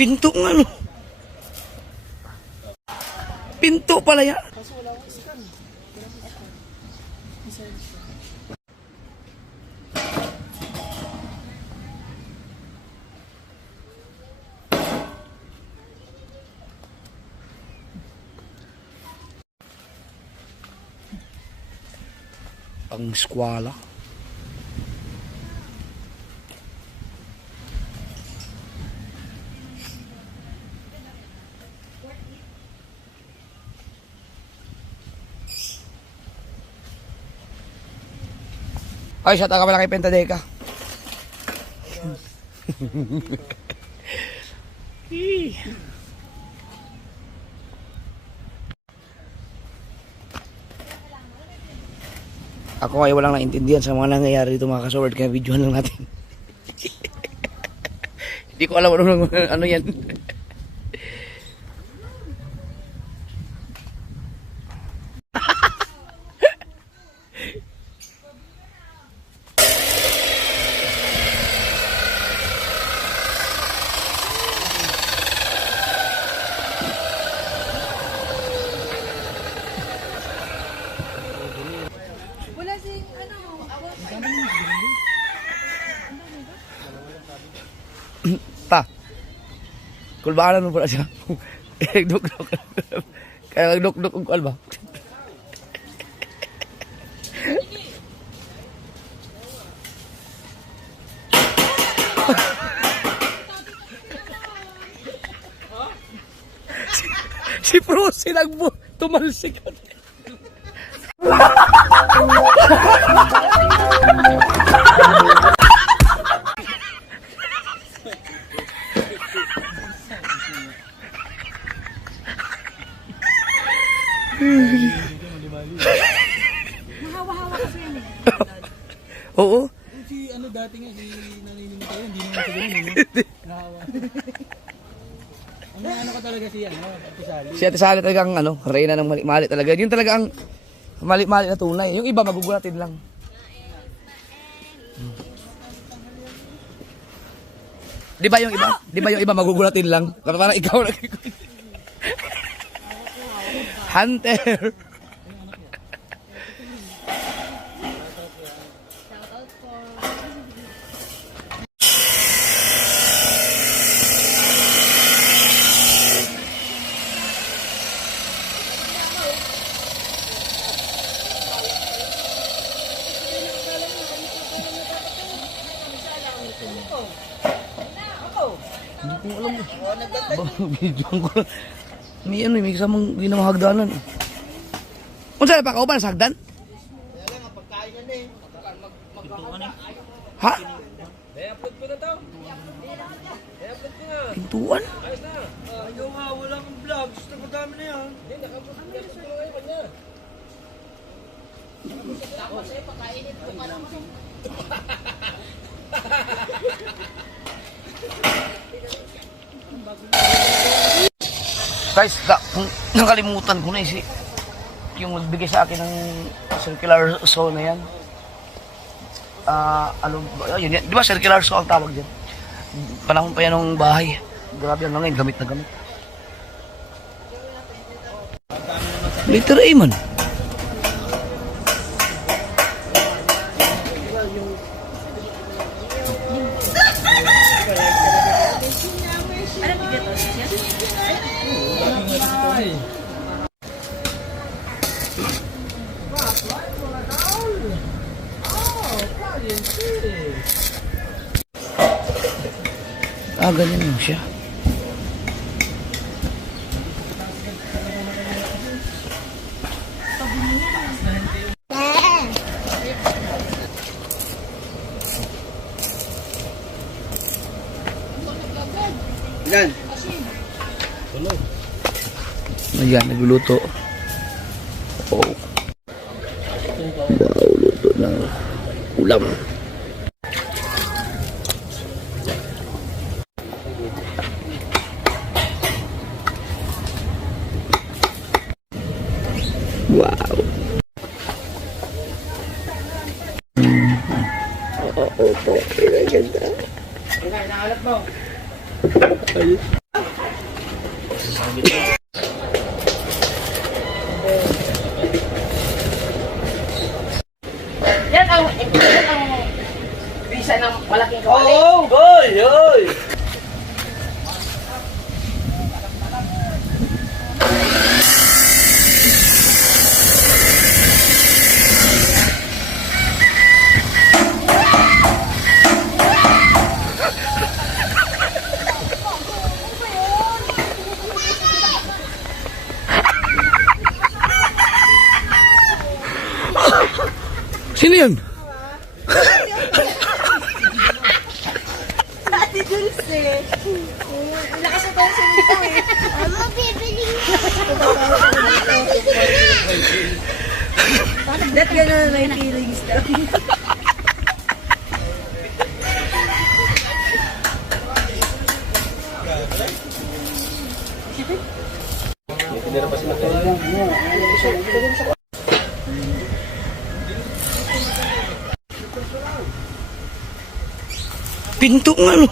Pinto ng ano. Pinto pala yan. Kaso wala akong scan. Ang skwala. Ay, shoutout ka pala kay Pentadeca. Ako ay walang naintindihan sa mga nangyayari dito mga kasaward, kaya videohan lang natin. Hindi ko alam ano yan. Wala si ano, awas. Pa. Kulbaan mo pala siya. Nagduk-duk. Kaya nagduk-duk ang kulba. Si Prosi tumalsik. Mahawa-hawa kasi yan eh. Oo. Si ano dati nga, si naninig tayo, hindi naman siguro nino. Nahawa. Ang ano ka talaga si ano, Ate Sally. Si Ate Sally talagang ano, reyna ng mali-mali talaga. Yun talaga ang mali-mali na tunay. Yung iba magugulatin lang. Di ba yung iba? Di ba yung iba magugulatin lang? Parang ikaw na. Hunter. Hindi ko alam. Video ko. May ano, may kasamang ginawang hagdanan. Kung saan pa ka ba sa hagdan? Ha? I-upload ko na to. I-upload ko na. Pintuan? Ayaw nga, wala kang vlogs. Napadami na yan. Hindi, nakapload ko ngayon kanya. Tapos eh, pakainit ko ka naman. Guys, nakalimutan ko na yung magbigay sa akin ng circular saw na yan. Ano ba? Yun yan. Di ba circular saw ang tawag dyan? Panahon pa yan ng bahay. Grabe yan lang ngayon, gamit na gamit. Liter A man. Ganyan lang siya. Yan. Ayan, nagluluto. Oh. Wow, luto ng ulam. Wow. Oo po, pinaganda. Nakalap mo. Yan ang visa ng malaking kawali. Oh, boy, oy. Sino yan? Ate Dulce. Ang lakas na tayo sa nito eh. Mama, bibili niya. Bakit ka na may feelings daw? Pinto nga no.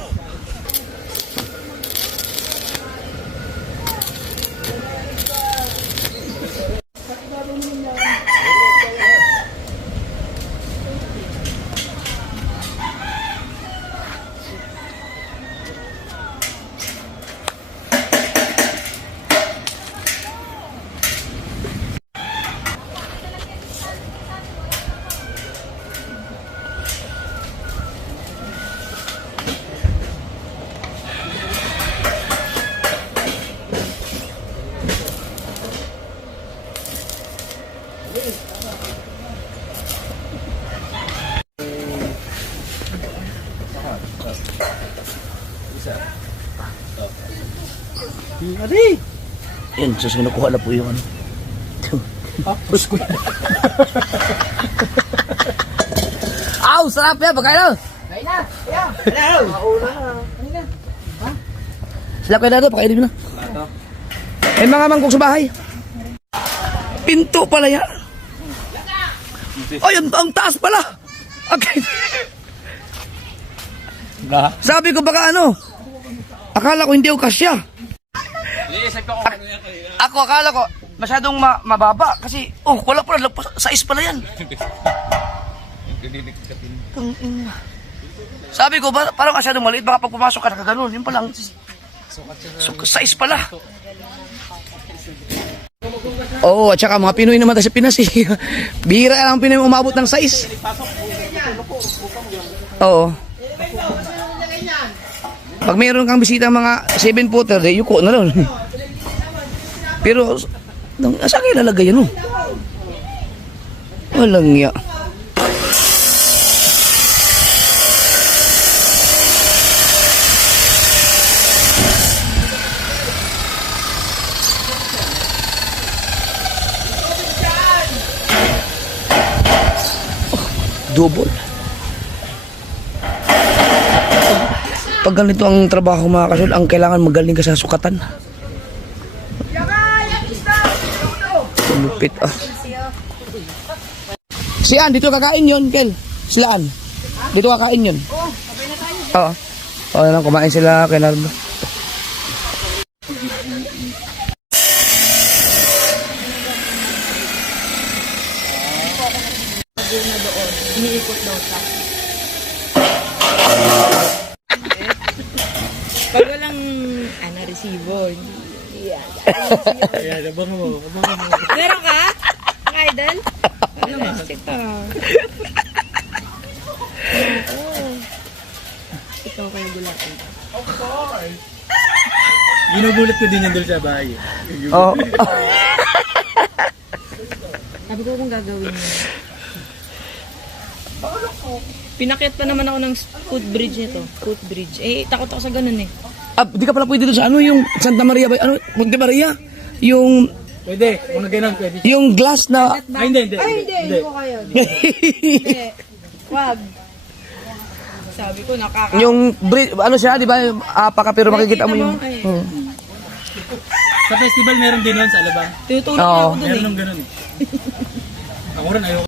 Adi! Yan, so sinukuha na po yung ano. Tapos ko. Aw, sarap yan, pagkain na. Kain na. Hello. Mauna na. Sila kayo na doon, pakainin mo na. May mga mangkok sa bahay. Pinto pala yan. Ay, ang taas pala. Okay. Sabi ko baka ano, akala ko hindi ako kasya. Ako akala ko masyadong mababa kasi wala pala, size pala yan. Sabi ko parang masyadong maliit, baka pag pumasok ka nakaganon, yun pala size pala. Oo, at saka mga Pinoy naman tayo sa Pinas eh. Bihira lang ang Pinoy umabot ng size. Oo. Pag mayroon kang bisita mga 7-footer, yuko na lang. Pero, saan kayo lalagay yan? Walang ya. Double. Pag ganito ang trabaho mga kasul, ang kailangan magaling ka sa sukatan. Lupit ah. Si Ann, dito kakain yun, Kel. Sila Ann. Dito kakain yun. Oo. Oo na lang, kumain sila kay Nardo. Iniikot daw siya. Pag walang resibo, hindi yan. Ayan, abangan mo. Meron ka? Idol? Ano nga? Check ka. Ito kayo gulatin. Of course. Ginugulat ko din yung dul sa bahay. Oo. Sabi ko kung gagawin mo. Pinakyat pa naman ako ng footbridge nito. Footbridge. Takot ako sa ganun eh. Di ka pala pwede doon sa ano, yung Santa Maria ba? Ano, Monte Maria? Yung Pwede, mga ganun pwede. yung glass na Hindi. Hindi ko kayo. Hindi. Wag. Sabi ko, yung bridge, ano siya, di ba? Apaka pero makikita mo yung Sa festival meron din nun sa Alabang. tinutulog Oo. niya ako dun Meron eh. nung ganun. Ako rin ayoko.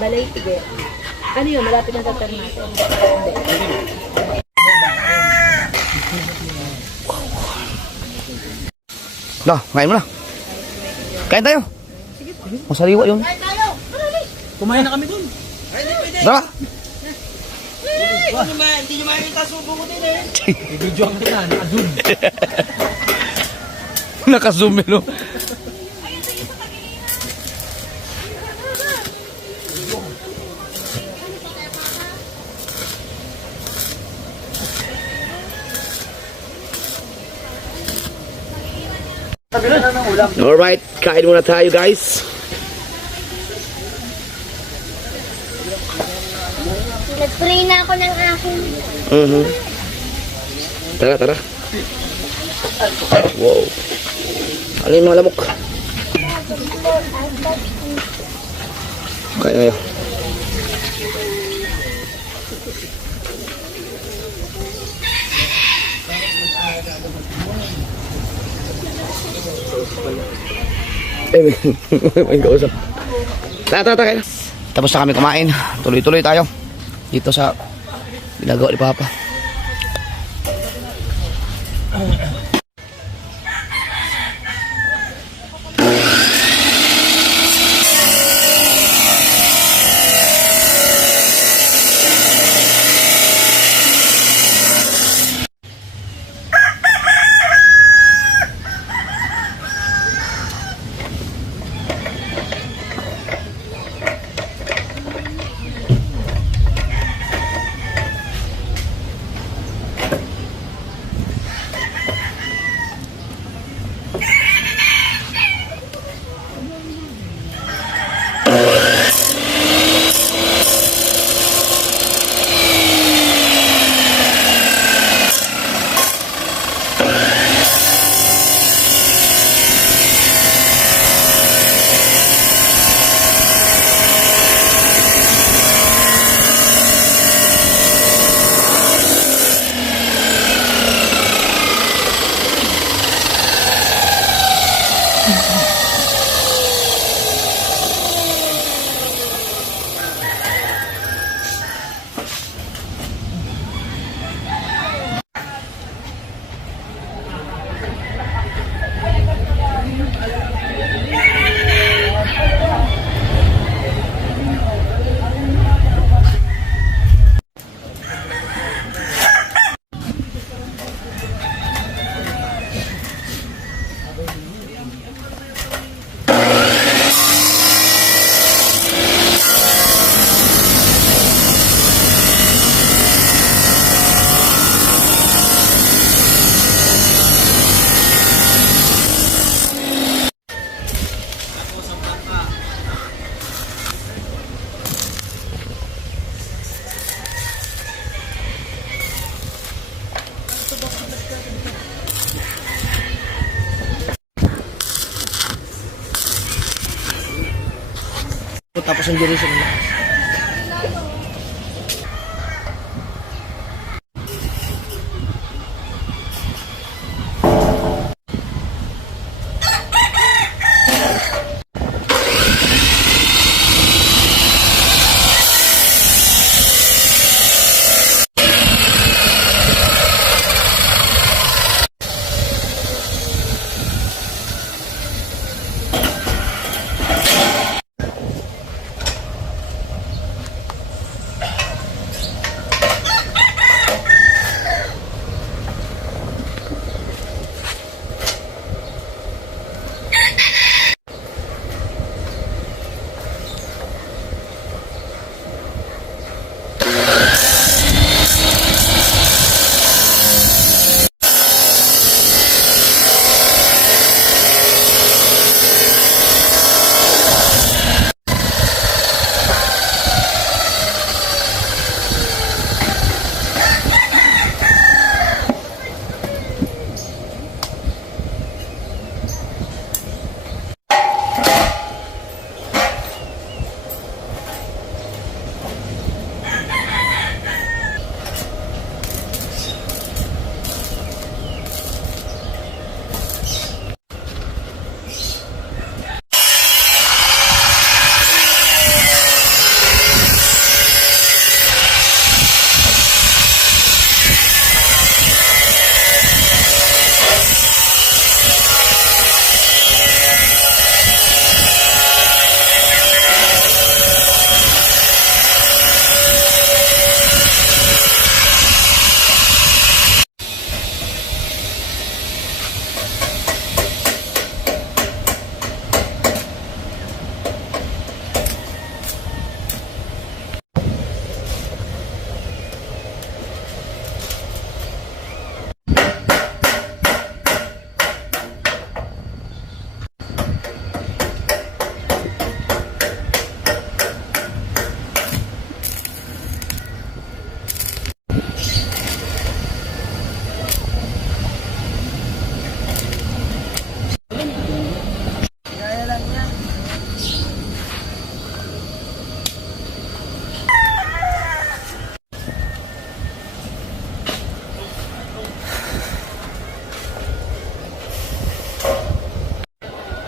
Balay tige. Ano yun? Malapit na sa turn natin. Na, kain mo na. Kain tayo. Masariwa yun. Kumain na kami dun. Tara. I-video ang kita, naka-zoom. Naka-zoom yun. No? Alright, kain muna tayo guys. Nag-pray na ako ng aking. Tara, tara. Wow. Ano yung mga lamok? Kain tayo. May kausap. Tara, kain. Tapos na kami kumain. Tuloy-tuloy tayo dito sa ginagawa ni Papa. Tapos ang Jerusalem na.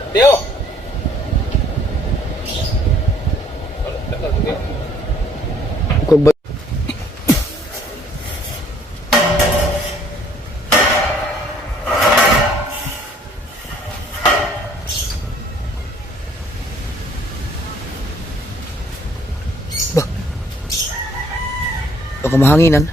Teo! Kung ba... Ba? Baka mahanginan.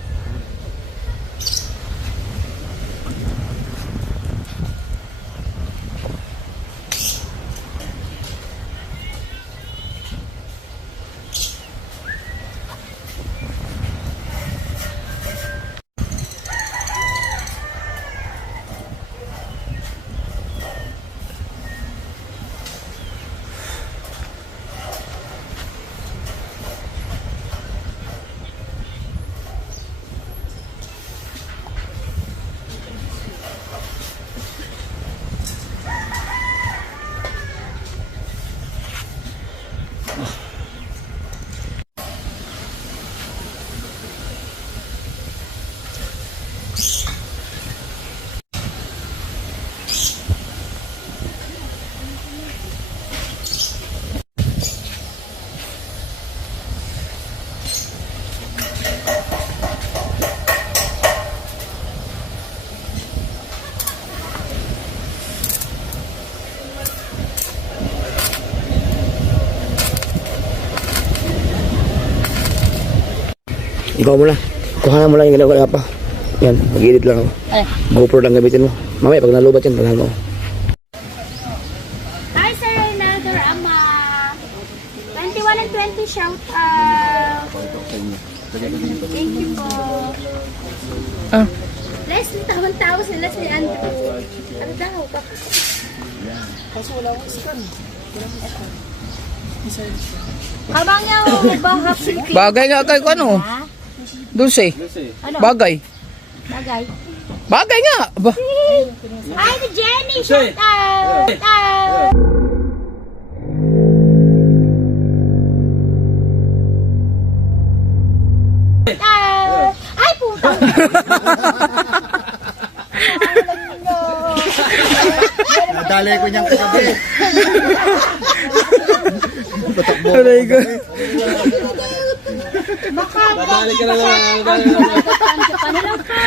Ikaw mo lang. Kuhanan mo lang yung ginagawa pa. Yan, mag-edit lang ako. GoPro lang gamitin mo. Mamaya pag nalubat yan, paghan mo. Hi, Sir Another Ama. 21 and 20 shout out. Thank you po. Ah. Leslie, tawang-tawa si Leslie Andrew. Ano daw? Habang yung bahap. Bagay nga kay ano? Dulce. Ano? Bagay. Bagay. Bagay nga. Ba? Hi, the Jenny. Shout out. Ay, puta. Nadali ko niyang kagabi. Patakbo. Aray ko. Makaka. Madali ka na lang. Makaka.